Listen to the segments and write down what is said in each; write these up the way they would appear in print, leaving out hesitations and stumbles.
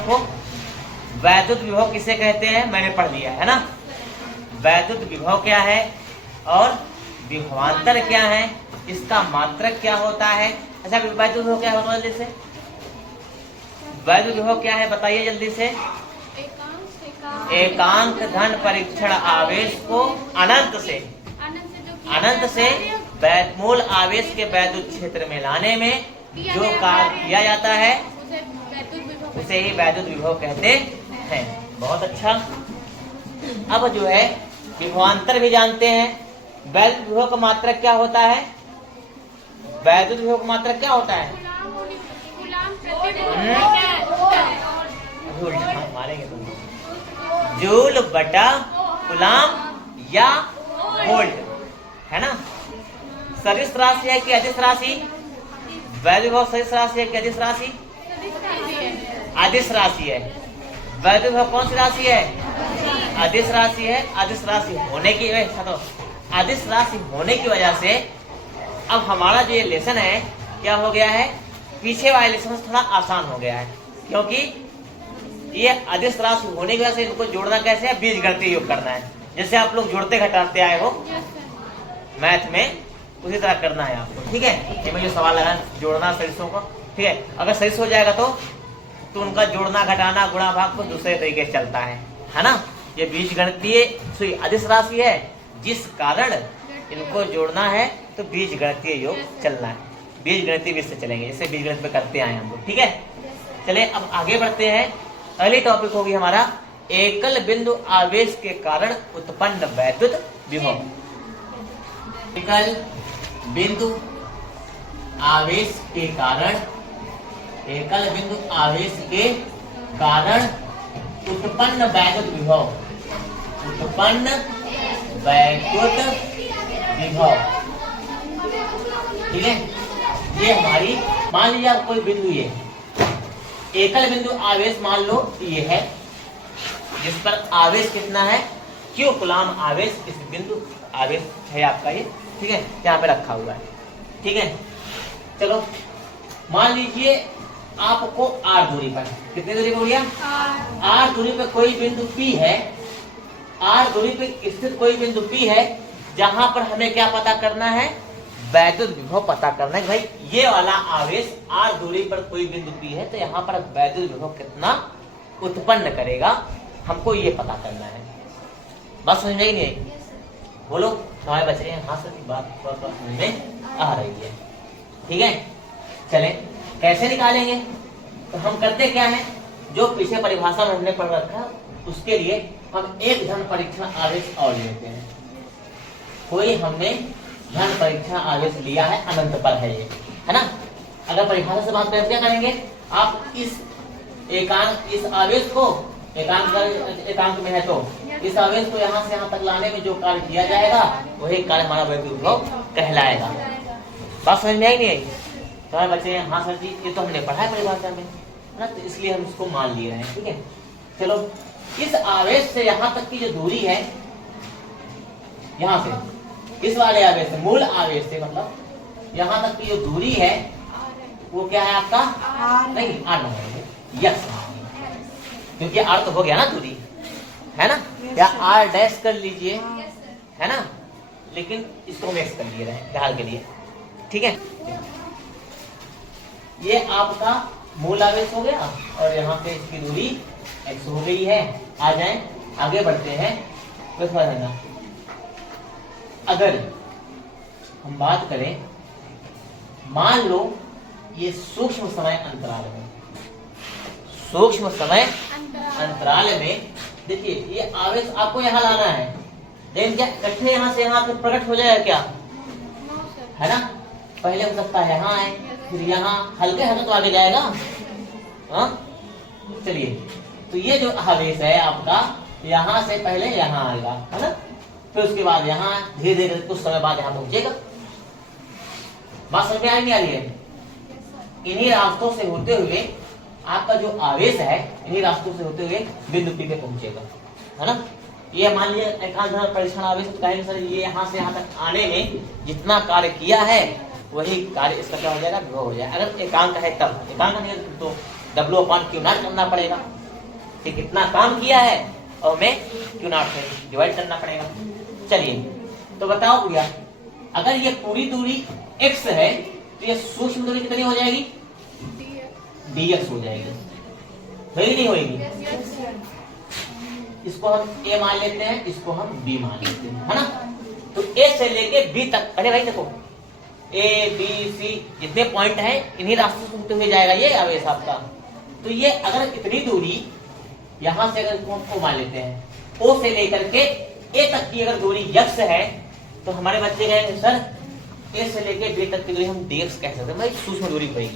रखो, वैद्युत विभव किसे कहते हैं मैंने पढ़ लिया है ना। वैद्युत विभव क्या है और विभवांतर क्या है, इसका मात्रक क्या होता है। अच्छा वैद्युत विभव क्या होता है, जल्दी से वैद्युत विभव क्या है बताइए जल्दी से। एकांक धन परीक्षण आवेश को अनंत से मूल आवेश के वैद्युत क्षेत्र में लाने में जो कार्य किया जाता है उसे ही वैद्युत विभव कहते हैं। बहुत अच्छा। अब जो है विभवांतर भी जानते हैं। वैद्युत विभव का मात्रक क्या होता है, वैद्युत विभव का मात्रक क्या होता है। मारेंगे तुम। जूल बटा कूलाम या वोल्ट, है ना। सदिश राशि है कि अदिश राशि, वैद्युत विभव सदिश राशि है कि अदिश राशि, अदिश राशि है। वैद्युत विभव कौन सी राशि है, अदिश राशि है। अदिश राशि होने की अदिश राशि होने की वजह से अब हमारा जो ये लेसन है क्या हो गया है, पीछे वाले लेसन से थोड़ा आसान हो गया है, क्योंकि ये अदिश राशि होने की वजह से इनको जोड़ना कैसे है, बीजगणितीय योग करना है। जैसे आप लोग जोड़ते घटाते आए हो मैथ में, उसी तरह करना है आपको, ठीक है। ये मैं जो सवाल लगा जोड़ना सदिशों को, ठीक है। अगर सदिश हो जाएगा तो उनका जोड़ना घटाना गुणा भाग को दूसरे तरीके से चलता है ना। ये बीजगणितीय अदिश राशि है, जिस कारण इनको जोड़ना है तो बीजगणितीय योग चलना है, बीजगणितीय विधि से चलेंगे, जैसे बीजगणित में करते आए हम लोग, ठीक है। चलिए अब आगे बढ़ते हैं। अगली टॉपिक होगी हमारा एकल बिंदु आवेश के कारण उत्पन्न वैद्युत विभव। एकल बिंदु आवेश के कारण, एकल बिंदु आवेश के कारण उत्पन्न वैद्युत विभव, उत्पन्न वैद्युत विभव, ठीक है। ये हमारी मान लीजिए कोई बिंदु, ये एकल बिंदु आवेश मान लो ये है, जिस पर आवेश कितना है, क्यों कूलाम आवेश इस बिंदु आवेश है आपका ये, ठीक है, यहाँ पे रखा हुआ है, ठीक है। चलो मान लीजिए आपको r दूरी पर, कितनी दूरी पर हो गया, r दूरी पर कोई बिंदु P है, r दूरी पर स्थित कोई बिंदु P है, जहां पर हमें क्या पता करना है, वैद्युत विभव पता करना है। भाई ये वाला आवेश r दूरी पर कोई बिंदु P है, तो यहाँ पर वैद्युत विभव कितना उत्पन्न करेगा, हमको ये पता करना है। बात समझ में नहीं आई, बोलो हमारे बच रहे हैं, हाँ सर बात समझ में आ रही है, ठीक है। चले कैसे निकालेंगे, तो हम करते क्या है, जो पीछे परिभाषा में हमने पढ़ रखा उसके लिए हम एक धन परीक्षण आवेश और लेते हैं। कोई हमने धन परीक्षण आवेश लिया है, अनंत पर है ये, है ना। अगर परिभाषा से बात करें क्या करेंगे, आप इस एकांक, इस आवेश को एकांक में है तो इस आवेश को यहाँ से यहाँ तक लाने में जो कार्य किया जाएगा वही कार्य हमारा वैद्युत विभव कहलाएगा। बात समझ में आई नहीं आई, तो बच्चे हाँ सर जी ये तो हमने पढ़ा है परिभाषा में, है ना, तो इसलिए हम इसको मान लिए हैं, ठीक है। चलो इस आवेश से यहाँ तक की जो दूरी है, यहाँ से इस वाले आवेश से, मूल आवेश से मतलब यहाँ तक की जो दूरी है वो क्या है आपका, नहीं r नहीं, यस, क्योंकि r तो हो गया ना दूरी, है ना, या r डैश कर लीजिए, है ना, लेकिन इसको मिक्स कर लिए रहे फिलहाल के लिए, ठीक है। ये आपका मूल आवेश हो गया और यहाँ पे इसकी दूरी x हो गई है। आ जाए आगे बढ़ते हैं, तो समझना, अगर हम बात करें, मान लो ये सूक्ष्म समय अंतराल में, सूक्ष्म समय अंतराल में देखिए ये आवेश आपको यहाँ लाना है, लेकिन क्या इकट्ठे यहाँ से यहाँ पे प्रकट हो जाएगा क्या, है ना। पहले हो सकता है यहाँ है, फिर यहाँ हल्के हल्के तो आगे जाएगा, हाँ। चलिए तो ये जो आवेश है आपका यहाँ से पहले यहाँ आएगा, है ना, फिर उसके बाद यहाँ धीरे धीरे कुछ समय बाद यहाँ पहुंचेगा। बात समझ में आ नहीं आ रही है। इन्हीं रास्तों से होते हुए आपका जो आवेश है, इन्हीं रास्तों से होते हुए बिंदु P पे पहुंचेगा, है ना। ये मान लीजिए एकांक धन परीक्षण आवेश, तो कहेंगे सर ये यहाँ से यहाँ तक आने में जितना कार्य किया है वही कार्य इसका क्या हो जाएगा, विभव हो जाएगा। अगर एकांक है तब, एकांक नहीं है तो W/Q0 करना पड़ेगा। ठीक, कितना काम किया है और हमें Q0 से डिवाइड करना पड़ेगा। चलिए तो बताओ भैया, अगर ये पूरी दूरी x है तो ये सूक्ष्म दूरी कितनी हो जाएगी? dx हो जाएगी, होगी नहीं होगी? इसको हम a मान लेते हैं, इसको हम b मान लेते हैं, है ना। तो a से लेके b तक, अरे भाई देखो a b c जितने पॉइंट हैं इन्हीं रास्ते से होते हुए जाएगा ये आवेश आपका। तो ये अगर इतनी दूरी यहां से अगर इसको मान लेते हैं o से लेकर के a तक की अगर दूरी x है तो हमारे बच्चे कहेंगे सर a से लेके b तक की दूरी हम dx कह सकते हैं, भाई सूक्ष्म दूरी होगी।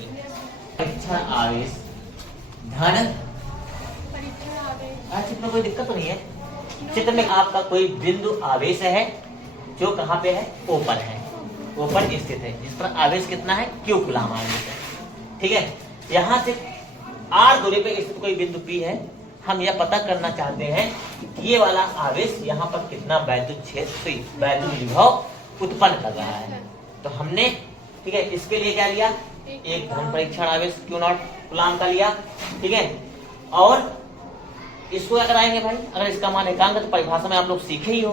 परीक्षण आवेश धन, चित्र में कोई दिक्कत तो नहीं है? चित्र में आपका कोई बिंदु आवेश है जो कहाँ पे है? O पर है, O पर स्थित है, जिस पर आवेश कितना है? Q कूलाम आवेश है। ठीक है, यहाँ से R दूरी पे स्थित कोई बिंदु P है। हम यह पता करना चाहते हैं कि ये वाला आवेश यहाँ पर कितना वैद्युत क्षेत्र, वैद्युत विभव उत्पन्न कर रहा है। तो हमने, ठीक है, इसके लिए क्या लिया? एक धन परीक्षण आवेश Q0 कूलाम का लिया। ठीक है, और इसको क्या कराएंगे भाई? अगर इसका मान एकांक तो परिभाषा में आप लोग सीखे ही हो,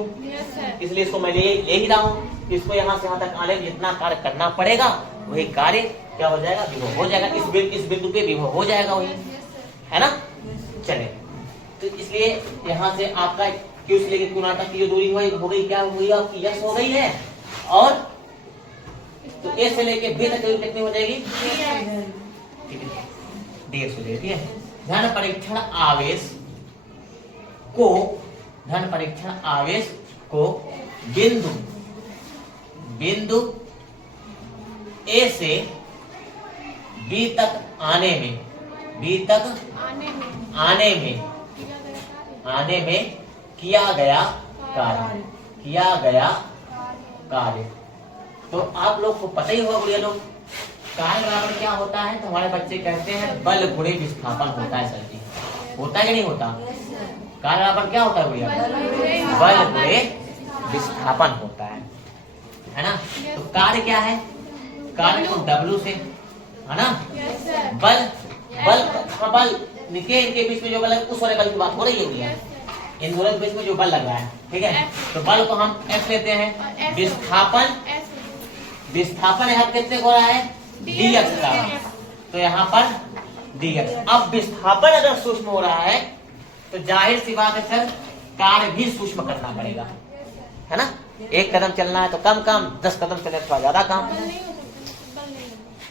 इसलिए इसको मैं ले ही रहा हूँ। इसको यहाँ से यहाँ तक आने में जितना कार्य करना पड़ेगा वही कार्य क्या हो जाएगा? विभव हो जाएगा। इस बिंदु पे विभव हो जाएगा वही, है ना। चले, तो इसलिए यहाँ से आपका Q से लेकर Q0 तक की जो दूरी हो गई, क्या हो गई? आपकी x हो गई है। और तो A से लेकर B तक दूरी कितनी हो जाएगी? ठीक है, dx हो जाएगी। ठीक है, धन परीक्षण आवेश को बिंदु A से B तक आने में किया गया कार्य। तो आप लोग को पता ही होगा बुढ़िया लोग, कार्य बराबर क्या होता है? तो हमारे बच्चे कहते हैं बल गुणे विस्थापन होता है। सर जी, होता है कि नहीं होता? कार्य बराबर क्या होता है भैया? बल गुणे विस्थापन होता है ना। तो कार्य क्या है? कार्य को W से, है ना। बल इनके बीच में जो बल है उस वाले बल की बात हो रही है भैया, इन दोनों के बीच में जो बल लग रहा है। ठीक है, तो बल को हम F लेते हैं। विस्थापन यहाँ कितने हो रहा है? dx का, तो यहाँ पर dx। अब विस्थापन अगर सूक्ष्म हो रहा है तो जाहिर सी बात है सर कार्य भी सूक्ष्म करना पड़ेगा, है ना। एक कदम चलना है तो कम 10 कदम चले तो ज्यादा काम।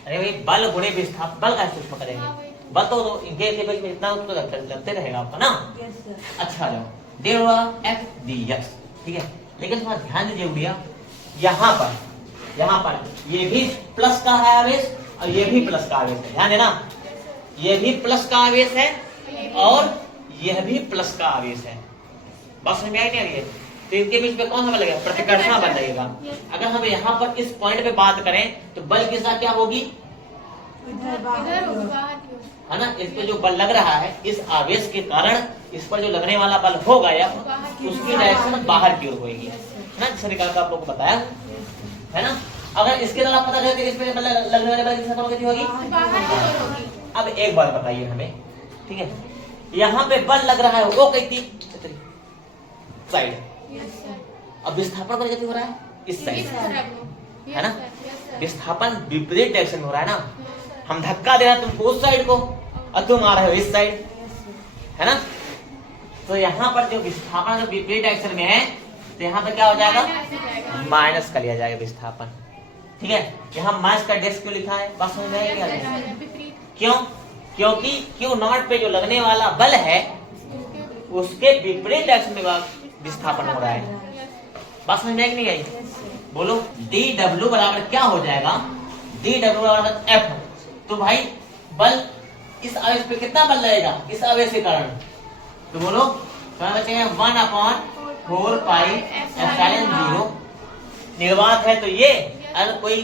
अरे भाई बल गुणे विस्थापन, बल का सूक्ष्म करेंगे, बल तो इनके बीच में इतना तो लगते रहेगा आपका ना। अच्छा जाओ, F dx। ठीक है, लेकिन थोड़ा ध्यान दीजिए भैया, यहाँ पर ये भी प्लस का है आवेश और ये भी प्लस का आवेश है, ध्यान देना। ये भी प्लस का आवेश है और यह भी प्लस का आवेश है। बात समझ में आई नहीं आ रही है? तो इनके बीच में कौन सा बल लगेगा? प्रतिकर्षण बल लगेगा। अगर हम यहाँ पर इस पॉइंट पे बात करें तो बल की दिशा क्या होगी? है ना। इस पे जो बल लग रहा है, इस आवेश के कारण इस पर जो लगने वाला बल होगा या उसकी डायरेक्शन बाहर की ओर होगी, है ना। जिसे निकाल कर आप लोग को बताया, है ना। अगर इसके द्वारा पता चले इस पे लगने वाले बल की दिशा कितनी होगी? अब एक बात बताइए हमें, ठीक है, यहाँ पे बल लग रहा है वो कितनी साइड, अब विस्थापन बल कितनी हो रहा है? इस साइड, है ना। विस्थापन विपरीत डायरेक्शन में हो रहा है ना। हम धक्का दे रहे हैं तुमको उस साइड को और तुम आ रहे हो इस साइड, है ना। तो यहाँ पर जो विस्थापन अगर विपरीत डायरेक्शन में है तो यहाँ पर क्या हो जाएगा? माइनस का लिया जाएगा विस्थापन। ठीक है, यहाँ माइनस का डेस्क क्यों लिखा है? बात समझ में आएगी? क्यों? क्योंकि Q0 पे जो लगने वाला बल है उसके विपरीत डायरेक्शन में विस्थापन हो रहा है। बात समझ में आई नहीं आई? बोलो, dW बराबर क्या हो जाएगा? dW बराबर F। तो भाई बल इस आवेश पे कितना बल लगेगा इस आवेश के कारण? तो बोलो क्या बचेगा? 1/4 पाई एप्सिलॉन 0। निर्वात है तो ये, अगर कोई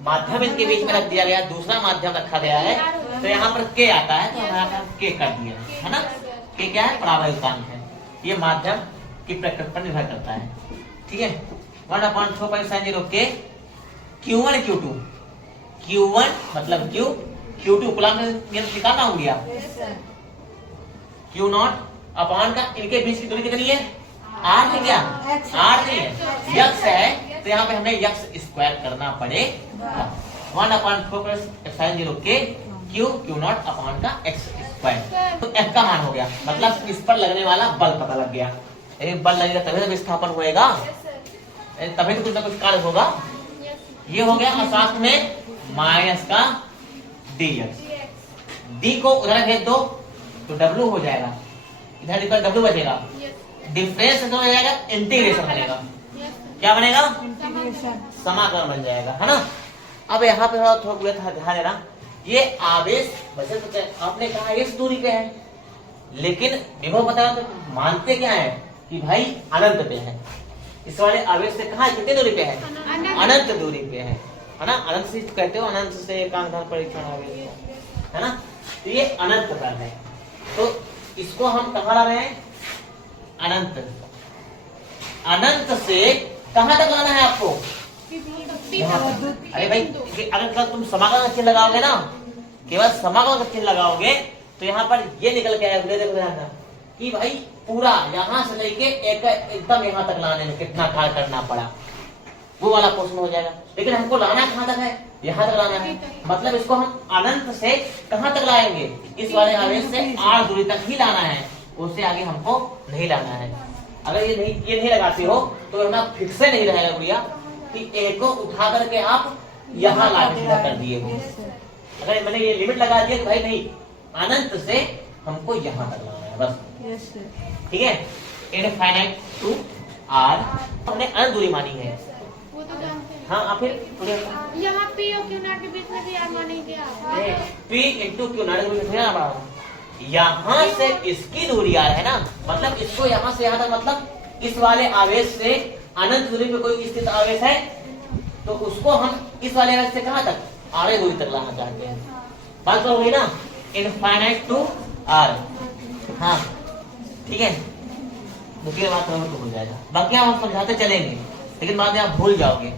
माध्यम इनके बीच में रख दिया गया, दूसरा माध्यम रखा गया है तो यहाँ पर K आता है, तो हमारा K कर दिया है ना। K क्या है? परावर्तकांक है। ये माध्यम की प्रकृति पर निर्भर करता है। ठीक है, 1/4 पाई sin 0 K Q1 Q2। Q1 मतलब Q, Q2 कूलाम निकालना हो गया। Q नॉट अपॉन का इनके बीच की दूरी कितनी है? R है क्या? R नहीं है, x है, तो यहाँ पे हमें x स्क्वायर करना पड़ेगा। 1/4 plus epsilon 0 k Q not upon का x स्क्वायर। तो F का मान हो गया, मतलब इस पर लगने वाला बल पता लग गया। बल लगेगा तभी तो विस्थापन होएगा, तभी तो कुछ ना कुछ कार्य होगा। ये हो गया, और साथ में माइनस का dx। d को उधर भेज दो तो w हो जाएगा, इधर पर w बचेगा, डिफरेंस हो जाएगा, इंटीग्रेशन बनेगा। क्या बनेगा? समाकलन बन जाएगा, है ना। अब यहाँ पे थोड़ा ध्यान देना, ये आवेश वैसे आपने कहा इस दूरी पे है, लेकिन विभव बताया तो मानते क्या है कि भाई अनंत पे है। इस वाले आवेश से कहा कितने दूरी पे है? अनंत दूरी पे है ना। अनंत से कहते हो, अनंत से एकांक परीक्षण आवेश, है ना। तो ये अनंत पर है, तो इसको हम कहाँ ला रहे हैं? अनंत। अनंत से कहाँ तक लाना है आपको? अरे भाई, अगर तुम समाकलन का चिन्ह लगाओगे ना, केवल समाकलन का चिन्ह लगाओगे तो यहाँ पर ये निकल के आएगा कि भाई पूरा यहाँ से लेके एकदम यहाँ तक लाने में कितना कार्य करना पड़ा, वो वाला क्वेश्चन हो जाएगा। लेकिन हमको लाना कहाँ तक है? यहाँ तक लाना है, मतलब इसको हम अनंत से कहाँ तक लाएंगे? इस वाले आवेश से r दूरी तक ही लाना है, उससे आगे हमको नहीं लाना है। अगर ये नहीं लगाते हो तो हमारा फिक्स नहीं रहेगा गुड़िया कि a को उठा करके आप यहाँ ला कर दिए हो। अगर मैंने ये लिमिट लगा दिया कि भाई नहीं, अनंत से हमको यहाँ तक लाना है बस, ठीक है। इनफाइनाइट टू r हमने अनंत दूरी मानी है। हाँ, फिर यहाँ P और Q नॉट के बीच में भी r मानी गया। P इंटू Q नॉट के बीच में यहाँ से इसकी दूरी r है ना, मतलब इसको यहाँ से यहाँ तक, मतलब इस वाले आवेश से अनंत दूरी पे कोई स्थित आवेश है तो उसको हम इस वाले आवेश से कहाँ तक? r दूरी तक लाना चाहते हैं। बात तो हो गई ना, इनफाइनाइट टू r। हाँ ठीक है, दूसरी बात तो हो जाएगा, बाकी हम समझाते चलेंगे, लेकिन बाद में आप भूल जाओगे,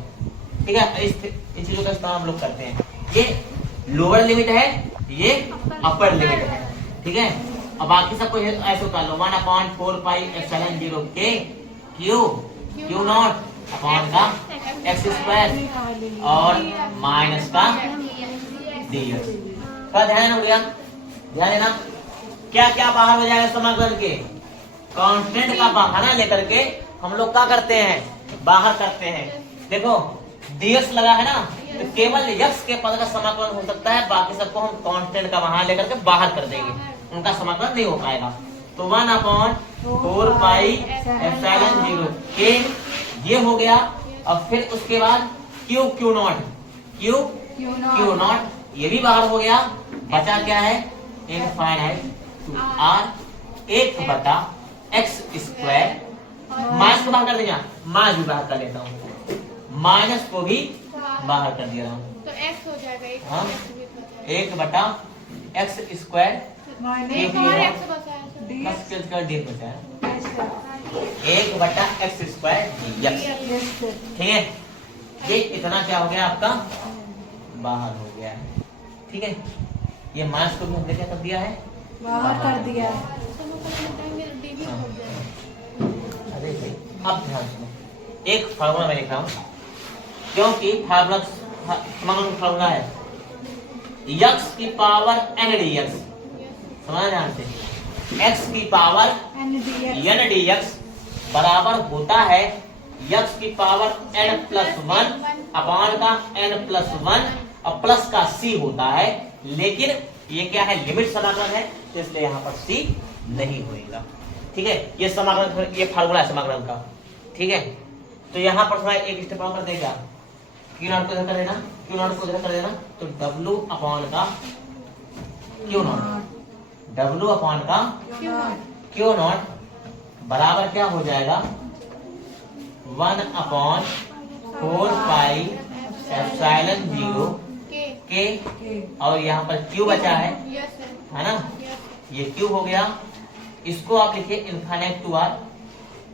ठीक है। इन चीजों का इस्तेमाल हम लोग करते हैं। ये लोअर लिमिट है, ये अपर लिमिट है, ठीक है। अब बाकी सबको ऐसे उतार लो, 1/4 pi epsilon 0 k Q not upon का x स्क्वायर और माइनस का dx। थोड़ा ध्यान हो गया, ध्यान देना। क्या क्या बाहर हो जाएगा समाकलन के? कांस्टेंट का बहाना लेकर के हम लोग क्या करते हैं? बाहर करते हैं। देखो dx लगा है ना, तो केवल x के पद का समाकलन हो सकता है, बाकी सबको हम कांस्टेंट का बहाना लेकर के बाहर कर देंगे, उनका समाकलन नहीं हो पाएगा। तो 1/4 पाई एप्सिलॉन 0 k ये हो गया। अब फिर उसके बाद Q नॉट ये भी बाहर हो गया। बचा क्या है? Infinite to r 1/x square. Minus को बाहर कर देगा, माइनस भी बाहर कर लेता हूँ, माइनस को भी बाहर कर दे रहा हूँ, तो x हो जाएगा। हाँ 1/x स्क्वायर डी बचा है 1/x स्क्वायर dx, ठीक है। ये इतना क्या हो गया आपका? बाहर हो गया है, ठीक है। ये माइनस को भी हमने क्या कर दिया है? बाहर कर दिया है। अरे अब ध्यान सुनो, एक फार्मूला मैं लिख रहा हूँ, क्योंकि फार्मूला है x की पावर n dx, समझ ध्यान से, x की पावर n dx बराबर होता है x की पावर n+1 अपॉन का n+1 और प्लस का c होता है। लेकिन ये क्या है? लिमिट समाकलन है, तो इसलिए यहाँ पर c नहीं होगा, ठीक है। ये समाकलन, ये फार्मूला है समाकलन का, ठीक है। तो यहाँ पर थोड़ा एक स्टेप और कर देगा, Q नॉट को इधर कर देना, Q नॉट को इधर कर देना, तो W अपॉन का Q नॉट, W अपॉन का Q नॉट बराबर क्या हो जाएगा? 1/4 पाई एप्सिलॉन 0 k, और यहाँ पर Q बचा है ना, ये Q हो गया। इसको आप लिखिए इनफाइनाइट टू r,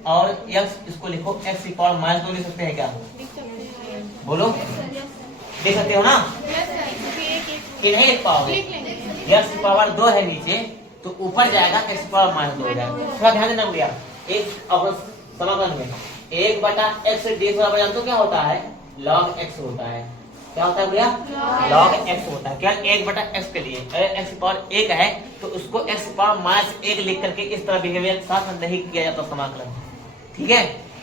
और x इसको लिखो x की पावर माइनस 2 लिख सकते हैं क्या? बोलो, देख सकते हो ना, कि नहीं लिख पाओगे? लिख लेंगे। एक्स पावर 2 है नीचे, तो ऊपर जाएगा एक्स पावर -2 हो जाएगा। थोड़ा ध्यान देना भैया, एक अब समाकलन में 1/x dx बराबर जानते हो क्या होता है? log x होता है। क्या होता है भैया? log x होता है। क्या 1/x के लिए अगर x पावर 1 है तो उसको x पावर -1 लिख करके इस तरह बिहेवियर के साथ नहीं किया जाता समाकलन, ठीक है।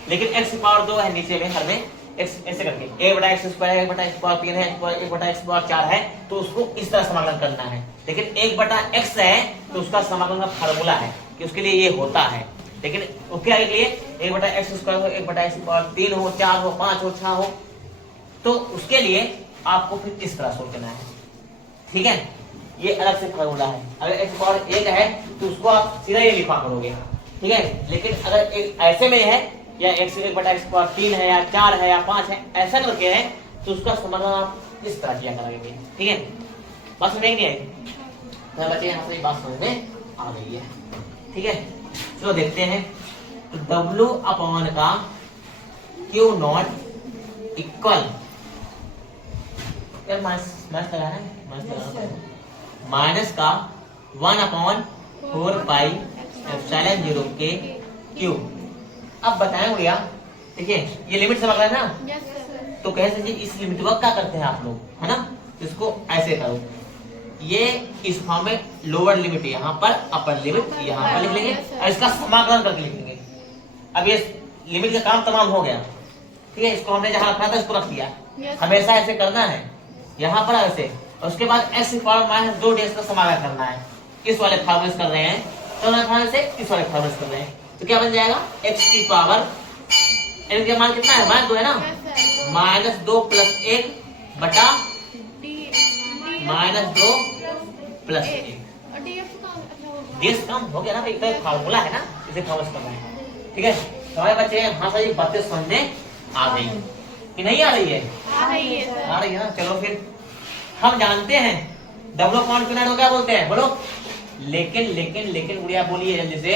लेकिन x पावर 2 है नीचे में हर में x ऐसे करके 1/x स्क्वायर 1/x पावर 3 है 1/x पावर 4 है, तो उसको इस तरह समाकलन करना है। लेकिन 1/x है तो उसका समाकलन का फार्मूला है कि उसके लिए ये होता है। लेकिन उसके आगे के लिए 1/x स्क्वायर हो 1/x पावर 3 हो 4 हो 5 हो 6 हो, तो उसके लिए आपको फिर इस तरह सोचना है, ठीक है। ये अलग से फार्मूला है। अगर x पावर 1 है तो उसको आप सीधा ये लिखा करोगे, ठीक है। लेकिन अगर एक ऐसे में है या x 1/x पावर 3 है या 4 है या 5 है ऐसा करके है तो उसका समाधान आप इस तरह किया करेंगे, ठीक है। बात समझ नहीं आई? तो बच्चे यहाँ से बात समझ में आ गई है, ठीक है। चलो देखते हैं, W अपॉन का Q0 इक्वल माइनस लगा है माइनस का 1/4 पाई एप्सिलॉन 0 के Q। अब बताएं भैया, देखिए ये लिमिट समझ रहे हैं ना, यस सर। तो कैसे जी इस लिमिट को क्या करते हैं आप लोग, है ना, इसको ऐसे करो, ये इस फॉर्म में लोअर लिमिट यहाँ पर, अपर लिमिट यहाँ पर लिख लेंगे और इसका समाकलन करके लिख लेंगे। अब ये लिमिट का काम तमाम हो गया, ठीक है। इसको हमने जहाँ रखा था इसको रख दिया, हमेशा ऐसे करना है यहाँ पर ऐसे, और उसके बाद x पावर -2 dx का समाकलन करना है। इस वाले फॉर्मूले से कर रहे हैं तो फॉर्मूले से इस वाले फॉर्मूले से कर रहे हैं, तो क्या बन जाएगा x की पावर n का मान कितना है -2 है ना, -2 + 1 बटा -2 + 1। dx कम हो गया ना, एक तो फार्मूला है ना, इसे फॉर्मूले से करना है, ठीक है। तो हमारे बच्चे यहाँ से ये बातें समझने आ गई कि नहीं आ रही है? आ रही है सर। आ रही है ना। चलो फिर हम जानते हैं W अपॉन Q0 को क्या बोलते हैं, बोलो। लेकिन लेकिन लेकिन गुड़िया बोलिए जल्दी से,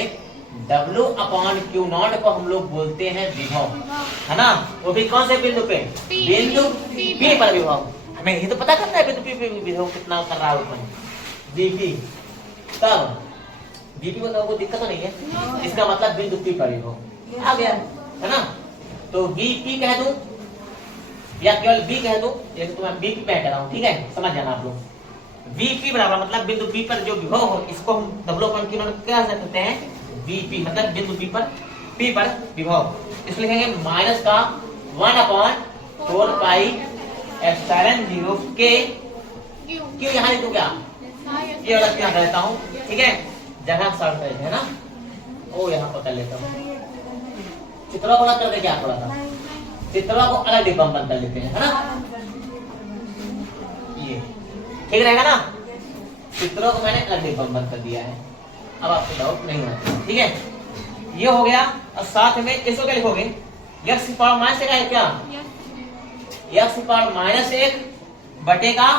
W अपॉन Q0 को हम लोग बोलते हैं विभव, है ना। वो भी कौन से बिंदु पे? बिंदु P पर विभव। हमें ये तो पता करना है बिंदु P पे विभव कितना कर रहा है उसमें Vp। तब Vp को कोई दिक्कत तो नहीं है, इसका मतलब बिंदु P पर विभव आ गया, है ना। तो Vp कह दूं या केवल B कह दो, जैसे तो मैं Vp पे कह रहा हूँ, ठीक है, समझ जाना आप लोग। Vp बराबर मतलब बिंदु P पर जो विभव हो, इसको हम W अपॉन Q0 क्या करते हैं, Vp मतलब बिंदु P पर विभव। इसको लिखेंगे माइनस का 1/4 पाई एप्सिलॉन 0 के Q। यहाँ लिखूं क्या, ये अलग यहाँ कर लेता हूँ, ठीक है, जगह शॉर्ट है ना, ओ यहाँ पर कर लेता हूँ। चित्रा को अलग कर दे क्या, थोड़ा सा चित्रा को अलग डिब्बा में बंद कर लेते हैं, है ना, ये ठीक रहेगा ना। चित्रों को मैंने अलग डिब्बा में बंद कर दिया है, अब आपको डाउट नहीं होगा, ठीक है। ये हो गया, और साथ में इसको क्या लिखोगे, x पावर -1 है क्या, x पावर -1 बटे का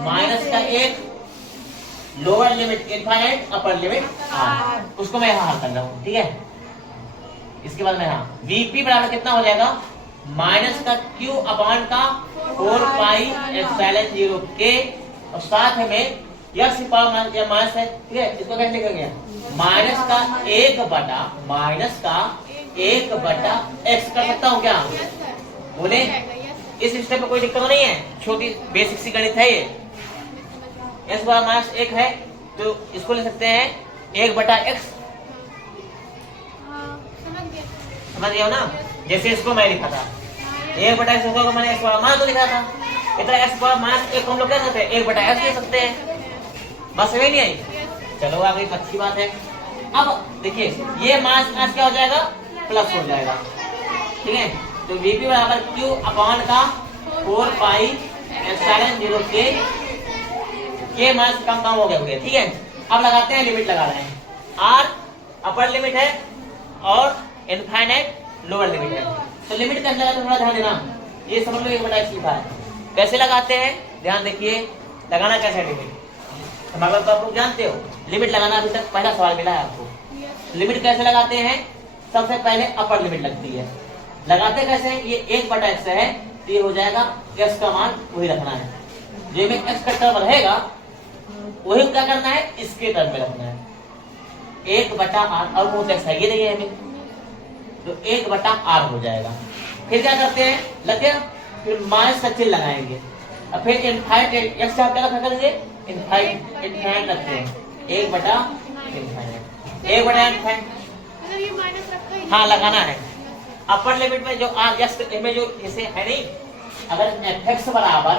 -1 lower limit infinite upper limit r, उसको मैं यहाँ हल कर रहा हूँ, ठीक है। इसके बाद में यहाँ Vp बराबर कितना हो जाएगा, माइनस का Q अपॉन का 4 पाई एप्सिलॉन 0 के, और साथ में x पावर या माइनस है, ठीक है, इसको कैसे लिखेंगे, माइनस का 1 बटा x कर सकता हूँ क्या, बोले। इस स्टेप में कोई दिक्कत तो नहीं है, छोटी बेसिक सी गणित है ये। x बराबर -1 है तो इसको ले सकते हैं 1/x, समझ गए हो ना। जैसे इसको मैं लिखा था 1/x को मैंने x बराबर -2 लिखा था, इतना x बराबर -1 को हम लोग क्या सकते हैं 1/x ले सकते हैं, बस समझ नहीं आई। चलो आ गई, अच्छी बात है। अब देखिए ये माइनस क्या हो जाएगा, प्लस हो जाएगा, ठीक है। तो Vp बराबर Q अपॉन का 4 पाई एप्सिलॉन 0 के माइनस कम हो गया, ठीक है। अब लगाते हैं, लिमिट लगा रहे हैं, r अपर लिमिट है और इनफाइनाइट लोअर लिमिट है। तो लिमिट कैसे लगाते हैं थोड़ा ध्यान देना, ये समझ लो 1/x लिखा है, कैसे लगाते हैं ध्यान देखिए, लगाना कैसे है लिमिट, हमारा तो आप लोग जानते हो, लिमिट लगाना अभी तक पहला सवाल मिला है आपको। लिमिट कैसे लगाते हैं, सबसे पहले अपर लिमिट लगती है, लगाते कैसे, ये 1/x है तो ये हो जाएगा x का मान वही रखना है, जो में x का टर्म रहेगा वही क्या करना है, इसके टर्म में रखना है। 1/r, अब वो x है ये नहीं है हमें, तो 1/r हो जाएगा। फिर क्या करते हैं, लग गया, फिर माइनस का चिन्ह लगाएंगे। अब फिर इनफाइनाइट x से आप क्या रखा करेंगे, इनफाइनाइट रखते हैं, 1/इनफाइनाइट, 1/इनफाइनाइट। मतलब ये माइनस रखा ही हाँ लगाना है। अपर लिमिट में जो r x में जो इसे है नहीं, अगर fx बराबर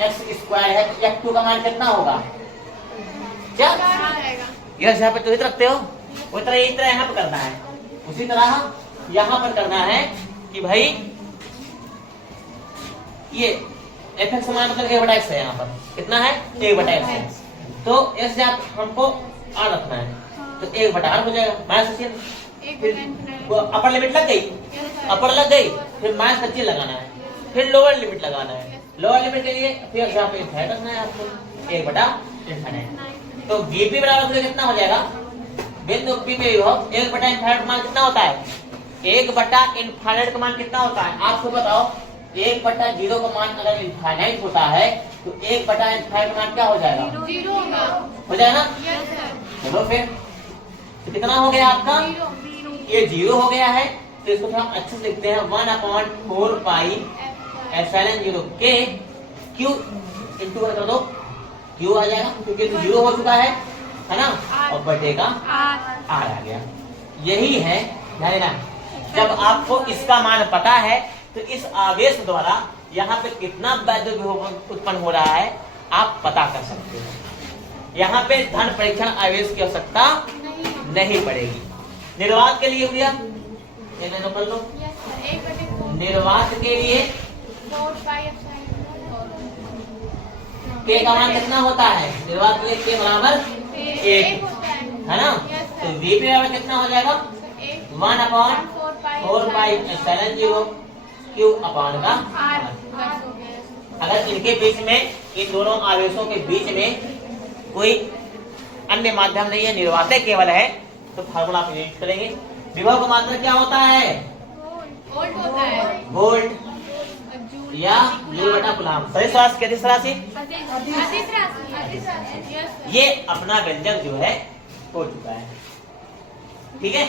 x² है तो f2 का मान कितना होगा, क्या आ जाएगा। यह यहाँ पे तो रखते हो, उसी तरह इस तरह यहाँ पे करना है, उसी तरह यहाँ पर करना है कि भाई ये fx का मान मतलब a/x है, यहाँ पर कितना है, 1/x है, तो s से आप हमको r रखना है, तो 1/r हो जाएगा, माइनस का चिन्ह। अपर लिमिट लग गई, अपर लग गई, फिर माइनस का चिन्ह लगाना है, फिर लोअर लिमिट लगाना है। लोअर लिमिट के लिए फिर यहाँ पे इनफाइनाइट रखना है आपको, 1/इनफाइनाइट। तो Vp बराबर कितना हो जाएगा, बिंदु P में विभव 1/इनफाइनाइट मान कितना होता है, 1/इनफाइनाइट का मान कितना होता है, आपको बताओ। 1/0 का मान अगर इनफाइनाइट होता है तो 1/इनफाइनाइट मान क्या हो जाएगा, 0 होगा। हो जाएगा ना। Yes sir. चलो फिर तो कितना हो गया आपका, 0 ये 0 हो गया है, तो इसको हम अच्छे से लिखते हैं 1/4 पाई एप्सिलॉन 0 के क्यू इंटू कर दो, क्यू आ जाएगा क्योंकि 0 हो चुका है ना, और बटे का R आर आ गया। यही है, ध्यान देना, जब आपको इसका मान पता है तो इस आवेश द्वारा यहाँ पे कितना वैद्युत विभव उत्पन्न हो रहा है आप पता कर सकते हो। यहाँ पे धन परीक्षण आवेश की आवश्यकता नहीं पड़ेगी। निर्वात के लिए भैया ये लेनो कर लो, यस सर। 1/4 निर्वात के लिए 4 पाई एप्सिलॉन के का मान कितना होता है, निर्वात के लिए के बराबर 1 होता है ना, तो v बराबर कितना हो जाएगा, 1/4 पाई एप्सिलॉन 0 क्यू अपान का R r। अगर इनके बीच में, इन दोनों आवेशों के बीच में कोई अन्य माध्यम नहीं है, निर्वात केवल है, तो फार्मूला आप यूज करेंगे। विभव का मात्रा क्या होता है, वोल्ट होता है, वोल्ट जूल या जूल/कूलम्ब। सदिश राशि, किस राशि, अदिश राशि। Yes sir. ये अपना व्यंजक जो है हो चुका है, ठीक है।